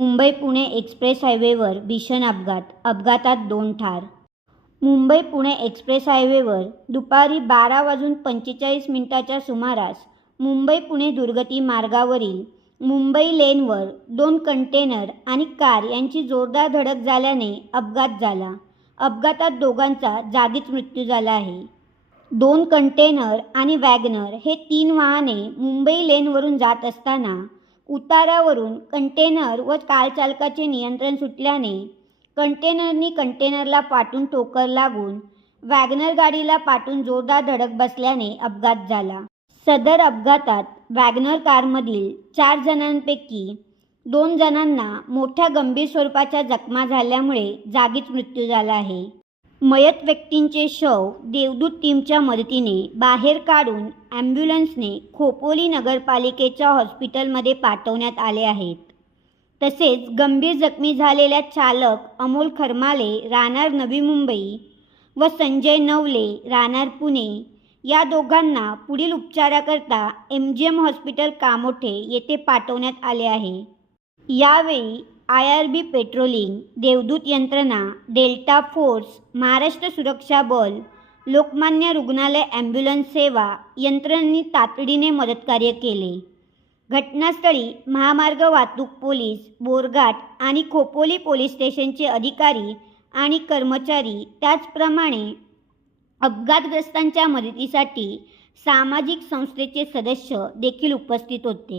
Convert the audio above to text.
Mumbai Pune express हायवेवर भीषण अपघात अपघातात दोन ठार. मुंबई पुणे एक्सप्रेस हायवेवर दुपारी बारा वाजून पंचेचाळीस मिनिटाच्या सुमारास मुंबई पुणे दुर्गती मार्गावरील मुंबई लेनवर दोन कंटेनर आणि कार यांची जोरदार धडक झाल्याने अपघात झाला. अपघातात दोघांचा जागीच मृत्यू झाला आहे. दोन कंटेनर आणि वॅगनर हे तीन वाहने मुंबई लेनवरून जात असताना उतारावरून कंटेनर व कार चालकाचे नियंत्रण सुटल्याने कंटेनरनी कंटेनरला पाटून टोकर लागून वॅगनर गाडीला पाटून जोरदार धडक बसल्याने अपघात झाला. सदर अपघातात वॅगनर कारमधील चार जणांपैकी दोन जणांना मोठ्या गंभीर स्वरूपाच्या जखमा झाल्यामुळे जागीच मृत्यू झाला आहे. मयत व्यक्तींचे शव देवदूत टीमच्या मदतीने बाहेर काढून ॲम्ब्युलन्सने खोपोली नगरपालिकेच्या हॉस्पिटलमध्ये पाठवण्यात आले आहेत. तसेच गंभीर जखमी झालेल्या चालक अमोल खरमाले राहणार नवी मुंबई व संजय नवले राहणार पुणे या दोघांना पुढील उपचाराकरता M G M hospital Kamothe येथे पाठवण्यात आले आहे. यावेळी आय आर बी पेट्रोलिंग देवदूत यंत्रणा डेल्टा फोर्स महाराष्ट्र सुरक्षा बल लोकमान्य रुग्णालय ॲम्ब्युलन्स सेवा यंत्रणांनी तातडीने मदतकार्य केले. घटनास्थळी महामार्ग वाहतूक पोलीस बोरघाट आणि खोपोली पोलीस स्टेशनचे अधिकारी आणि कर्मचारी त्याचप्रमाणे अपघातग्रस्तांच्या मदतीसाठी सामाजिक संस्थेचे सदस्य देखील उपस्थित होते.